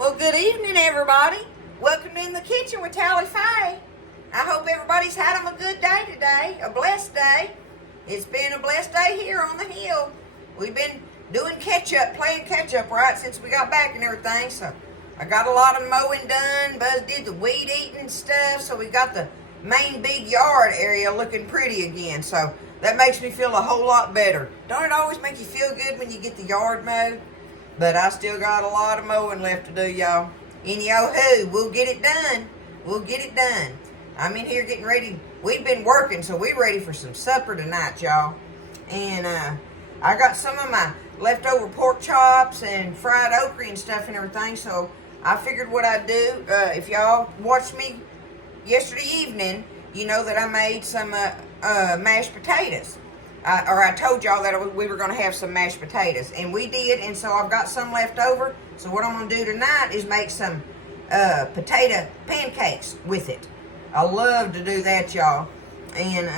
Well, good evening, everybody. Welcome in the kitchen with Tally Faye. I hope everybody's had them a good day today, a blessed day. It's been a blessed day here on the hill. We've been doing playing catch up, right, since we got back and everything. So I got a lot of mowing done. Buzz did the weed eating stuff, so we got the main big yard area looking pretty again. So that makes me feel a whole lot better. Don't it always make you feel good when you get the yard mowed? But I still got a lot of mowing left to do, y'all. And yo-hoo, we'll get it done. We'll get it done. I'm in here getting ready. We've been working, so we're ready for some supper tonight, y'all. And I got some of my leftover pork chops and fried okra and stuff and everything, so I figured what I'd do. If y'all watched me yesterday evening, you know that I made some mashed potatoes. I told y'all that we were going to have some mashed potatoes, and we did, and so I've got some left over. So what I'm going to do tonight is make some potato pancakes with it. I love to do that, y'all. And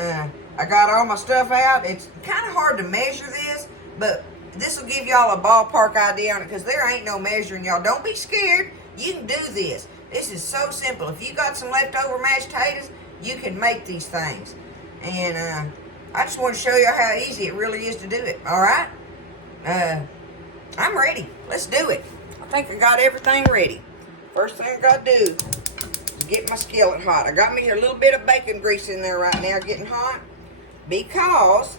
I got all my stuff out. It's kind of hard to measure this, but this will give y'all a ballpark idea on it, because there ain't no measuring, y'all. Don't be scared. You can do this. This is so simple. If you got some leftover mashed potatoes, you can make these things. And I just want to show you how easy it really is to do it, all right? I'm ready. Let's do it. I think I got everything ready. First thing I got to do is get my skillet hot. I got me a little bit of bacon grease in there right now getting hot because,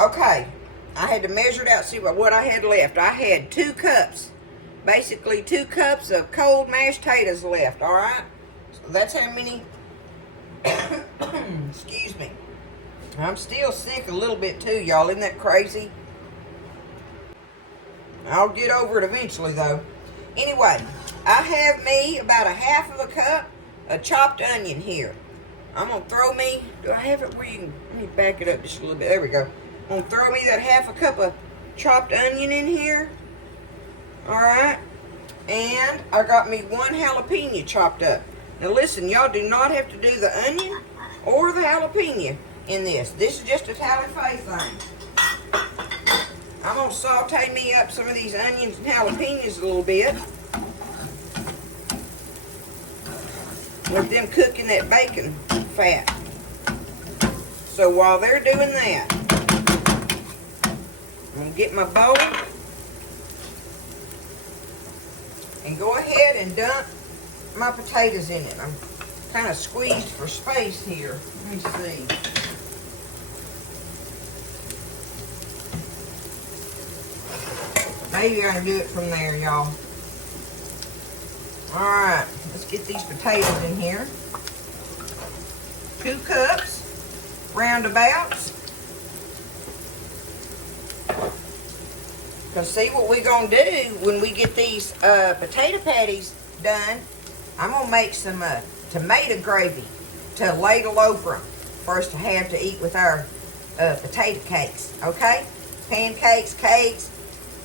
okay, I had to measure it out, see what I had left. I had 2 cups, basically 2 cups of cold mashed potatoes left, all right? So that's how many, excuse me. I'm still sick a little bit too, y'all. Isn't that crazy? I'll get over it eventually, though. Anyway, I have me about a half of a cup of chopped onion here. I'm going to throw me, do I have it where you can, let me back it up just a little bit. There we go. I'm going to throw me that half a cup of chopped onion in here. All right. And I got me 1 jalapeno chopped up. Now listen, y'all do not have to do the onion or the jalapeno in this. This is just a Tally Faye thing. I'm going to saute me up some of these onions and jalapenos a little bit. Let them cook in that bacon fat. So while they're doing that, I'm going to get my bowl and go ahead and dump my potatoes in it. I'm kind of squeezed for space here. Let me see. Maybe I can do it from there, y'all. Alright, let's get these potatoes in here. 2 cups, roundabouts. Because see what we're going to do when we get these potato patties done, I'm going to make some tomato gravy to ladle over them for us to have to eat with our potato cakes, okay? Pancakes, cakes,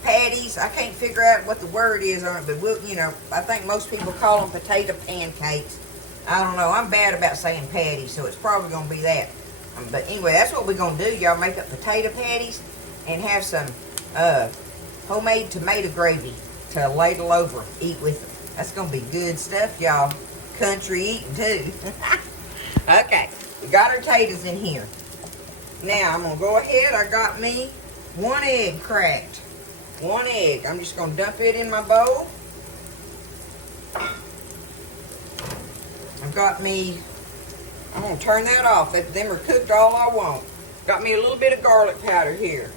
patties. I can't figure out what the word is on it, but we'll, you know, I think most people call them potato pancakes. I don't know. I'm bad about saying patties, so it's probably going to be that. But anyway, that's what we're going to do, y'all. Make up potato patties and have some homemade tomato gravy to ladle over, eat with them. That's going to be good stuff, y'all. Country eating, too. Okay, we got our potatoes in here. Now, I'm going to go ahead. I got me 1 egg cracked. 1 egg. I'm just going to dump it in my bowl. I've got me, I'm going to turn that off. Them are cooked all I want. Got me a little bit of garlic powder here.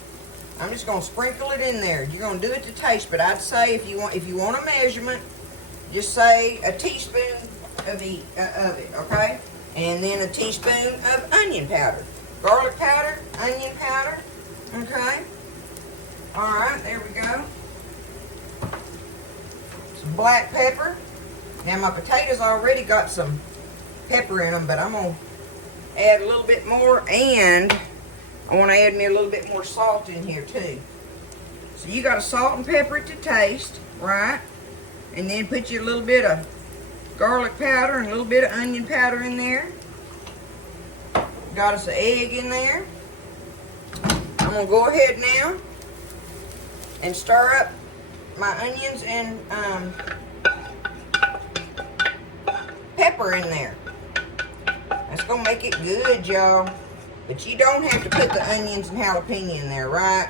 I'm just going to sprinkle it in there. You're going to do it to taste, but I'd say if you want a measurement, just say a teaspoon of it, okay? And then a teaspoon of onion powder. Garlic powder, onion powder, okay? Alright, there we go. Some black pepper. Now my potatoes already got some pepper in them, but I'm going to add a little bit more, and I want to add me a little bit more salt in here too. So you got to salt and pepper it to taste, right? And then put you a little bit of garlic powder and a little bit of onion powder in there. Got us an egg in there. I'm going to go ahead now and stir up my onions and pepper in there. That's gonna make it good, y'all. But you don't have to put the onions and jalapeno in there, right?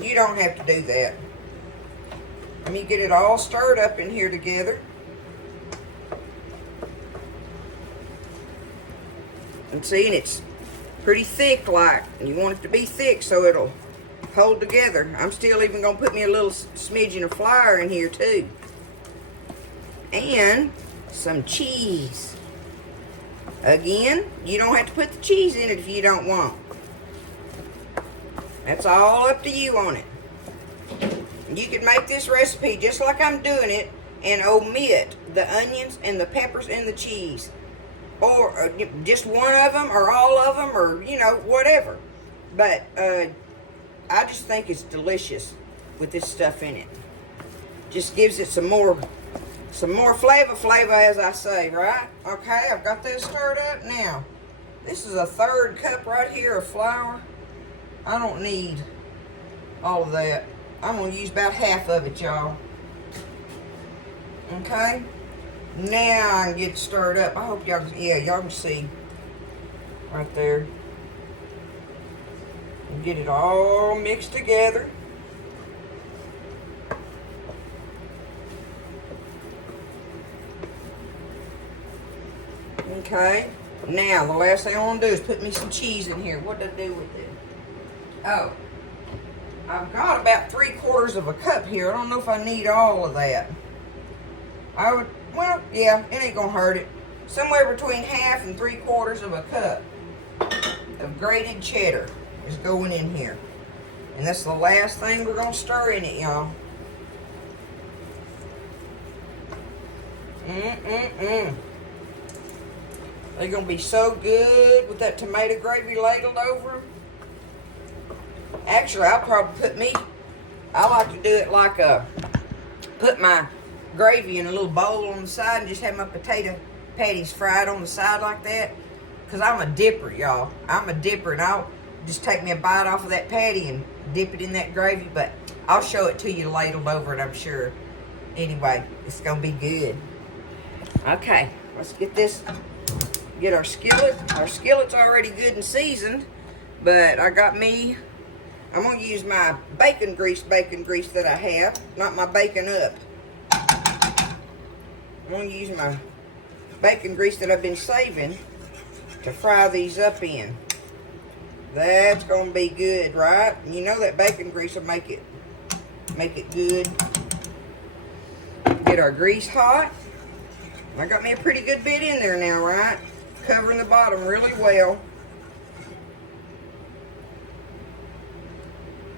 You don't have to do that. Let me get it all stirred up in here together. And see, and it's pretty thick like, and you want it to be thick so it'll hold together. I'm still even gonna put me a little smidgen of flour in here too. And some cheese. Again, you don't have to put the cheese in it if you don't want. That's all up to you on it. You can make this recipe just like I'm doing it and omit the onions and the peppers and the cheese. Or just one of them or all of them or, you know, whatever. But I just think it's delicious with this stuff in it. Just gives it some more flavor, as I say, right? Okay, I've got this stirred up now. This is a 1/3 cup right here of flour. I don't need all of that. I'm gonna use about half of it, y'all. Okay? Now I can get stirred up. I hope y'all, yeah, y'all can see right there. And get it all mixed together. Okay. Now the last thing I want to do is put me some cheese in here. What did I do with it? Oh, I've got about 3/4 of a cup here. I don't know if I need all of that. I would, well, yeah, it ain't gonna hurt it. Somewhere between 1/2 and 3/4 of a cup of grated cheddar is going in here. And that's the last thing we're gonna stir in it, y'all. They're gonna be so good with that tomato gravy ladled over them. Actually, I'll probably I like to do it like put my gravy in a little bowl on the side and just have my potato patties fried on the side like that. Because I'm a dipper, y'all. I'm a dipper, and I'll just take me a bite off of that patty and dip it in that gravy. But I'll show it to you ladled over it, I'm sure. Anyway, it's going to be good. Okay, let's get this, get our skillet. Our skillet's already good and seasoned, but I'm going to use my bacon grease that I have, not my bacon up. I'm going to use my bacon grease that I've been saving to fry these up in. That's going to be good, right? And you know that bacon grease will make it good. Get our grease hot. I got me a pretty good bit in there now, right? Covering the bottom really well.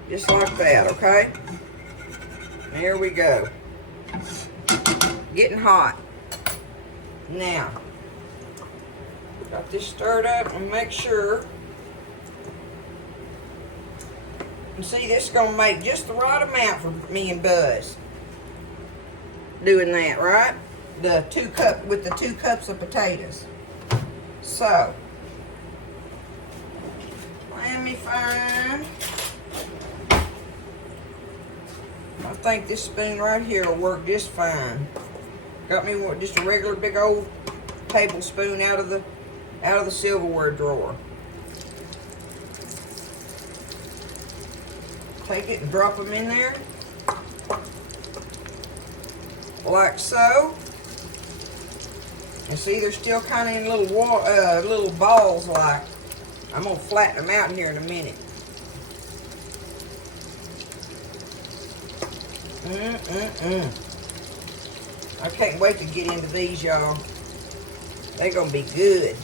Just like that, okay? There we go. Getting hot. Now, got this stirred up and make sure. And see, this is going to make just the right amount for me and Buzz. Doing that, right? With the 2 cups of potatoes. So, let me find. I think this spoon right here will work just fine. Got me just a regular big old tablespoon out of the silverware drawer. Take it and drop them in there, like so. And see, they're still kind of in little balls. Like, I'm gonna flatten them out here in a minute. I can't wait to get into these, y'all. They're gonna be good.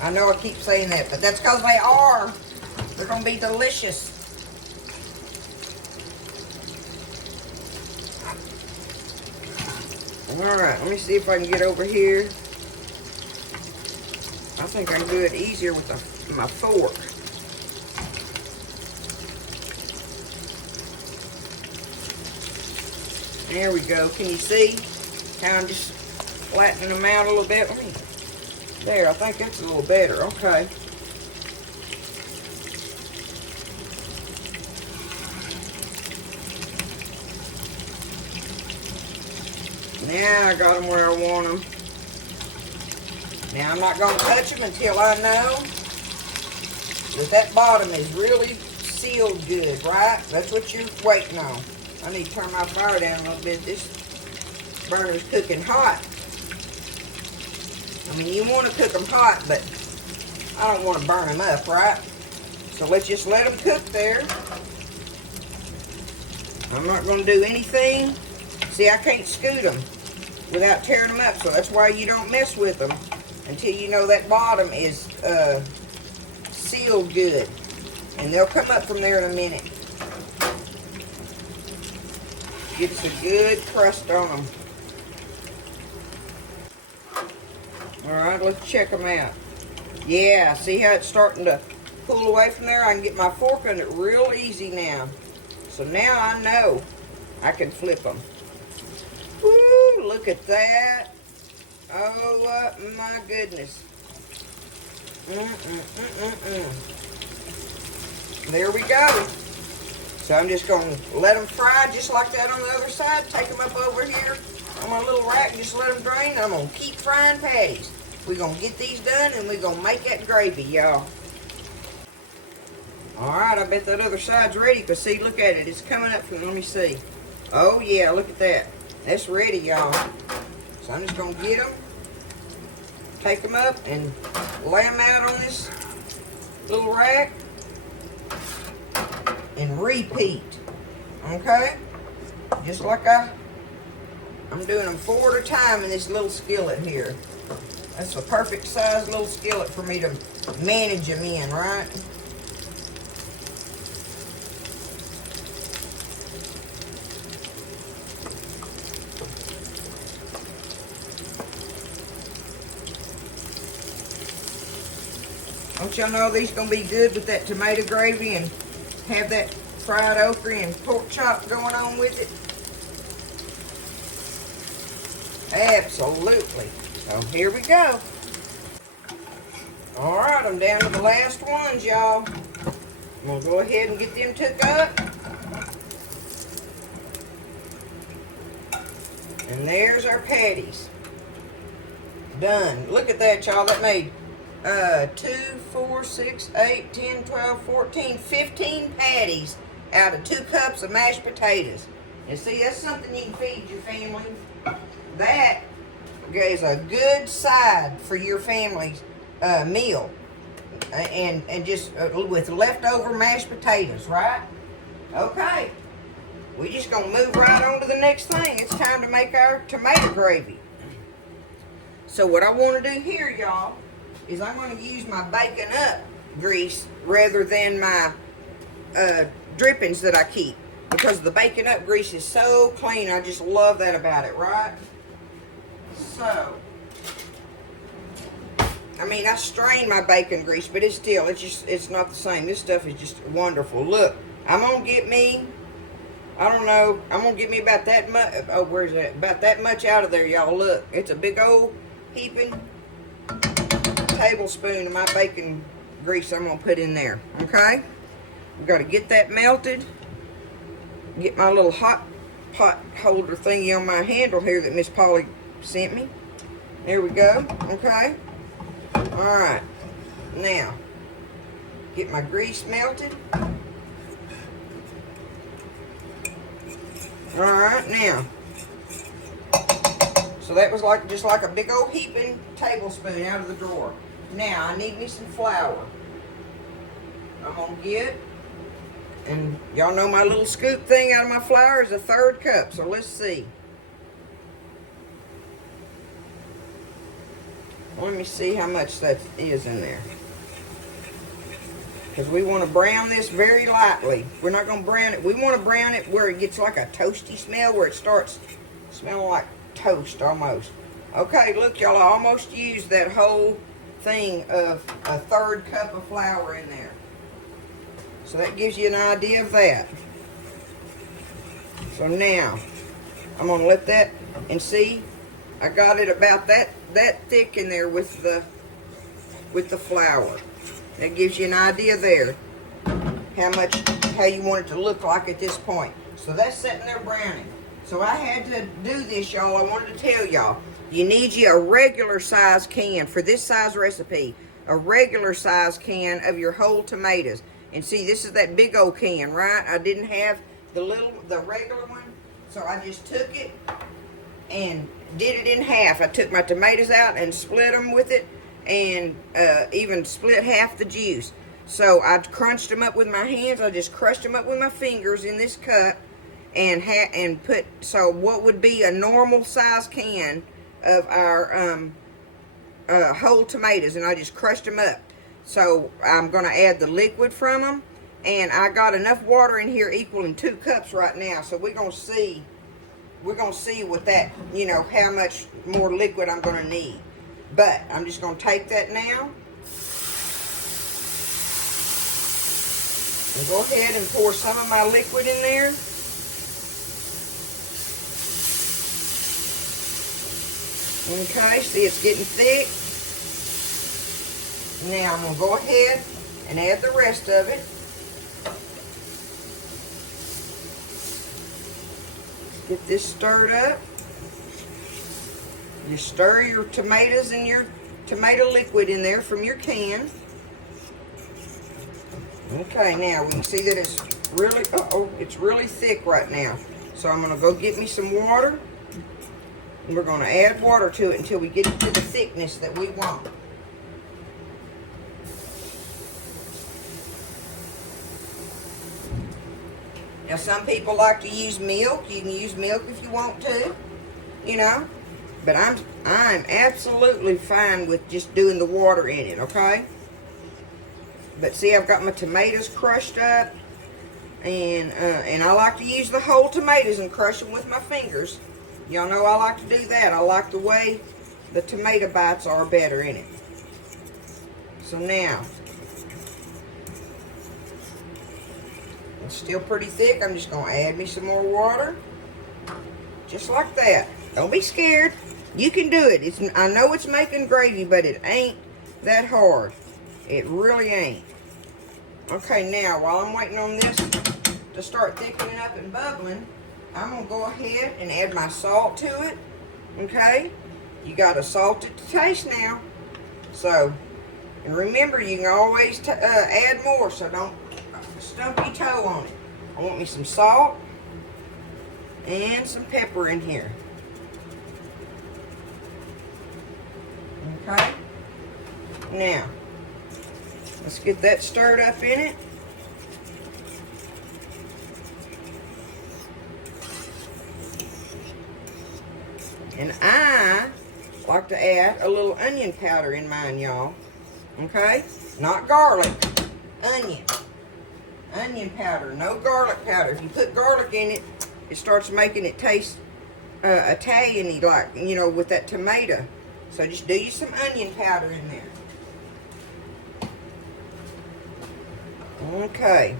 I know I keep saying that, but that's because they are. They're gonna be delicious. Alright, let me see if I can get over here. I think I can do it easier with my fork. There we go. Can you see? Kind of just flattening them out a little bit. There, I think that's a little better. Okay. Now I got them where I want them. Now I'm not going to touch them until I know that that bottom is really sealed good, right? That's what you're waiting on. I need to turn my fire down a little bit. This burner's cooking hot. I mean, you want to cook them hot, but I don't want to burn them up, right? So let's just let them cook there. I'm not going to do anything. See, I can't scoot them without tearing them up, so that's why you don't mess with them until you know that bottom is sealed good. And they'll come up from there in a minute. Get us a good crust on them. Alright, let's check them out. Yeah, see how it's starting to pull away from there? I can get my fork on it real easy now. So now I know I can flip them. Woo, look at that. Oh my goodness. There we go. So I'm just going to let them fry just like that on the other side. Take them up over here on my little rack and just let them drain. I'm going to keep frying patties. We're going to get these done and we're going to make that gravy, y'all. Alright, I bet that other side's ready. Because see, look at it. It's coming up from, let me see. Oh yeah, look at that. That's ready, y'all. So I'm just going to get them, take them up, and lay them out on this little rack. And repeat. Okay? Just like I'm doing them 4 at a time in this little skillet here. That's the perfect size little skillet for me to manage them in, right? Don't y'all know these gonna be good with that tomato gravy and have that fried okra and pork chop going on with it? Absolutely. So here we go. Alright, I'm down to the last ones, y'all. I'm gonna go ahead and get them took up. And there's our patties. Done. Look at that, y'all. That made 2, 4, 6, 8, 10, 12, 14, 15 patties out of 2 cups of mashed potatoes. And see, that's something you can feed your family. That is a good side for your family's meal. And just with leftover mashed potatoes, right? Okay. We're just going to move right on to the next thing. It's time to make our tomato gravy. So what I want to do here, y'all, is I'm going to use my bacon up grease rather than my drippings that I keep. Because the bacon up grease is so clean. I just love that about it, right? So, I mean, I strain my bacon grease, but it's not the same. This stuff is just wonderful. Look, I'm going to get me, I don't know, I'm going to get me about that much, oh, where's that? About that much out of there, y'all. Look, it's a big old heaping tablespoon of my bacon grease I'm going to put in there, okay? We've got to get that melted. Get my little hot pot holder thingy on my handle here that Miss Polly sent me. There we go, okay? Alright, now, get my grease melted. Alright, now, so that was just like a big old heaping tablespoon out of the drawer. Now, I need me some flour. I'm going to get, and y'all know my little scoop thing out of my flour is a 1/3 cup, so let's see. Let me see how much that is in there. Because we want to brown this very lightly. We're not going to brown it. We want to brown it where it gets like a toasty smell, where it starts smelling like toast almost. Okay, look, y'all, I almost used that whole thing of a 1/3 cup of flour in there. So that gives you an idea of that. So now, I'm going to let that, and see, I got it about that thick in there with the flour. That gives you an idea there how you want it to look like at this point. So that's sitting there browning. So I had to do this, y'all. I wanted to tell y'all. You need you a regular size can for this size recipe. A regular size can of your whole tomatoes. And see, this is that big old can, right? I didn't have the regular one. So I just took it and did it in half. I took my tomatoes out and split them with it, and even split half the juice. So I crunched them up with my hands. I just crushed them up with my fingers in this cup, and put, so what would be a normal size can of our whole tomatoes, and I just crushed them up. So I'm going to add the liquid from them, and I got enough water in here equaling 2 cups right now. So we're going to see what that, you know, how much more liquid I'm going to need. But I'm just going to take that now and go ahead and pour some of my liquid in there. Okay, see, it's getting thick. Now I'm going to go ahead and add the rest of it. Get this stirred up. You stir your tomatoes and your tomato liquid in there from your can. Okay, now we can see that it's really, it's really thick right now. So I'm going to go get me some water. And we're going to add water to it until we get it to the thickness that we want. Now, some people like to use milk. You can use milk if you want to, you know. But I'm absolutely fine with just doing the water in it, okay? But see, I've got my tomatoes crushed up, and I like to use the whole tomatoes and crush them with my fingers. Y'all know I like to do that. I like the way the tomato bites are better in it. So now, it's still pretty thick. I'm just going to add me some more water. Just like that. Don't be scared. You can do it. I know it's making gravy, but it ain't that hard. It really ain't. Okay, now, while I'm waiting on this to start thickening up and bubbling, I'm going to go ahead and add my salt to it. Okay? You got to salt it to taste now. So, and remember, you can always add more, so don't stump your toe on it. I want me some salt and some pepper in here. Okay? Now, let's get that stirred up in it. And I like to add a little onion powder in mine, y'all. Okay? Not garlic. Onion. Onion powder. No garlic powder. If you put garlic in it, it starts making it taste Italian-y, like, you know, with that tomato. So just do you some onion powder in there. Okay.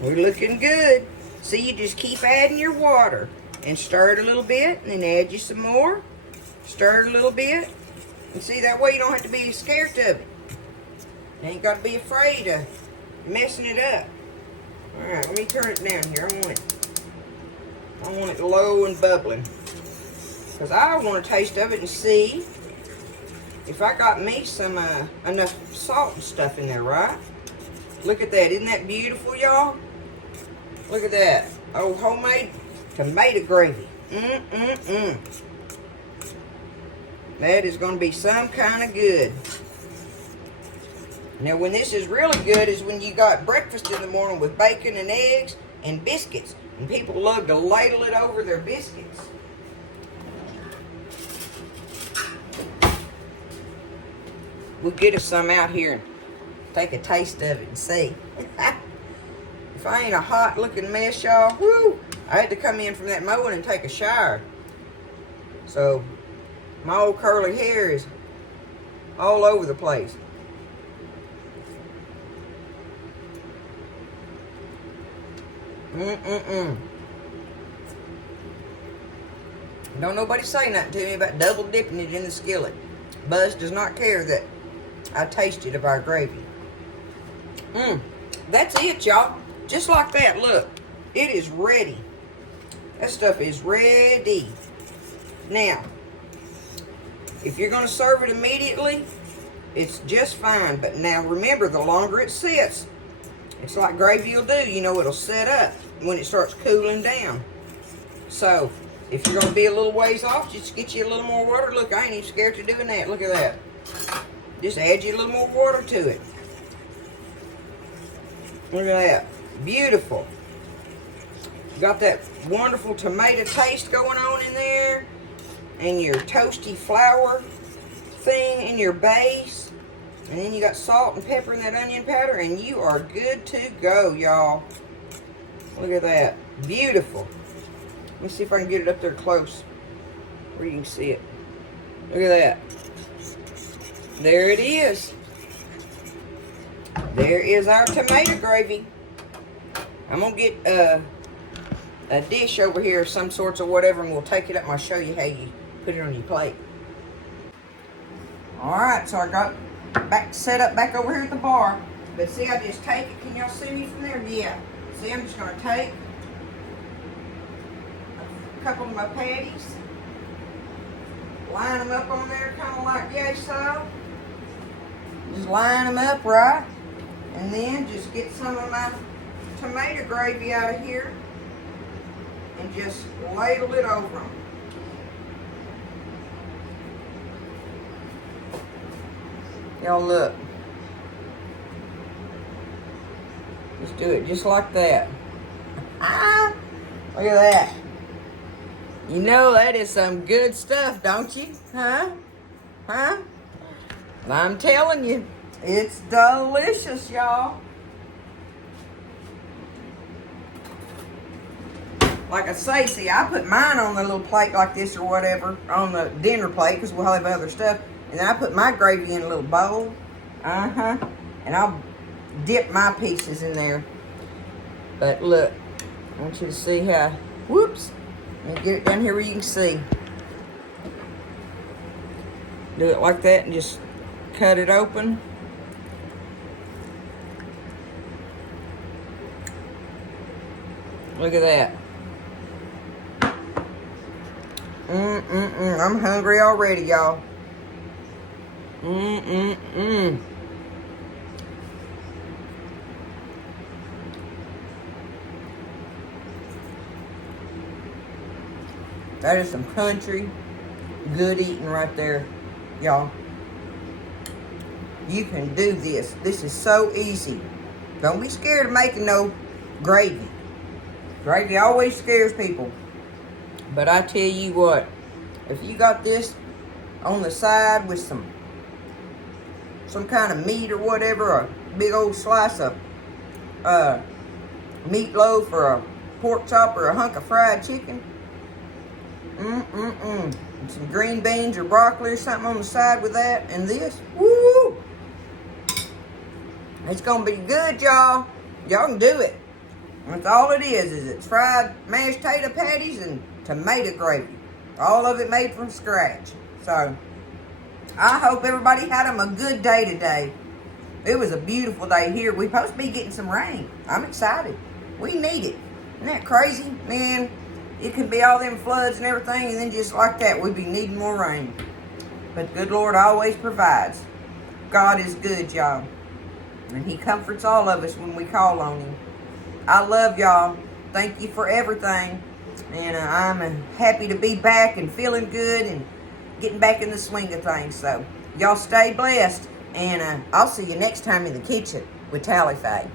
We're looking good. See, you just keep adding your water. And stir it a little bit, and then add you some more. Stir it a little bit. And see, that way you don't have to be scared of it. You ain't got to be afraid of messing it up. Alright, let me turn it down here. I want it low and bubbling. Because I want a taste of it and see if I got me some enough salt and stuff in there, right? Look at that. Isn't that beautiful, y'all? Look at that. Oh, homemade tomato gravy. That is going to be some kind of good. Now, when this is really good is when you got breakfast in the morning with bacon and eggs and biscuits. And people love to ladle it over their biscuits. We'll get us some out here and take a taste of it and see. If I ain't a hot looking mess, y'all, whoo! I had to come in from that mowing and take a shower. So, my old curly hair is all over the place. Don't nobody say nothing to me about double dipping it in the skillet. Buzz does not care that I tasted of our gravy. That's it, y'all. Just like that, look. It is ready. That stuff is ready. Now, if you're going to serve it immediately, it's just fine. But now remember, the longer it sits, it's like gravy will do. You know, it'll set up when it starts cooling down. So, if you're going to be a little ways off, just get you a little more water. Look, I ain't even scared to doing that. Look at that. Just add you a little more water to it. Look at that. Beautiful. Got that wonderful tomato taste going on in there. And your toasty flour thing in your base. And then you got salt and pepper and that onion powder. And you are good to go, y'all. Look at that. Beautiful. Let me see if I can get it up there close where you can see it. Look at that. There it is. There is our tomato gravy. I'm going to get a dish over here of some sorts or whatever, and we'll take it up and I'll show you how you put it on your plate. Alright, so I got set up back over here at the bar. But see, I just take it. Can y'all see me from there? Yeah. See, I'm just going to take a couple of my patties, line them up on there kind of like yay so. Just line them up right. And then just get some of my tomato gravy out of here and just ladle it over them. Y'all look. Just do it just like that. Ah, look at that. You know that is some good stuff, don't you? Huh? Huh? I'm telling you, it's delicious, y'all. Like I say, see, I put mine on the little plate like this or whatever, on the dinner plate, because we'll have other stuff. And then I put my gravy in a little bowl. And I'll dip my pieces in there. But look, I want you to see how, whoops. Let me get it down here where you can see. Do it like that and just cut it open. Look at that. I'm hungry already, y'all. That is some country good eating right there, y'all. You can do this. This is so easy. Don't be scared of making no gravy. Gravy always scares people. But I tell you what, if you got this on the side with some kind of meat or whatever, a big old slice of meatloaf or a pork chop or a hunk of fried chicken, and some green beans or broccoli or something on the side with that, and this, woo! It's gonna be good, y'all. Y'all can do it. That's all it is it's fried mashed potato patties and tomato gravy. All of it made from scratch. So, I hope everybody had them a good day today. It was a beautiful day here. We're supposed to be getting some rain. I'm excited. We need it. Isn't that crazy? Man, it could be all them floods and everything, and then just like that, we'd be needing more rain. But the good Lord always provides. God is good, y'all. And He comforts all of us when we call on Him. I love y'all. Thank you for everything. And I'm happy to be back and feeling good and getting back in the swing of things. So, y'all stay blessed. And I'll see you next time in the kitchen with Tally Faye.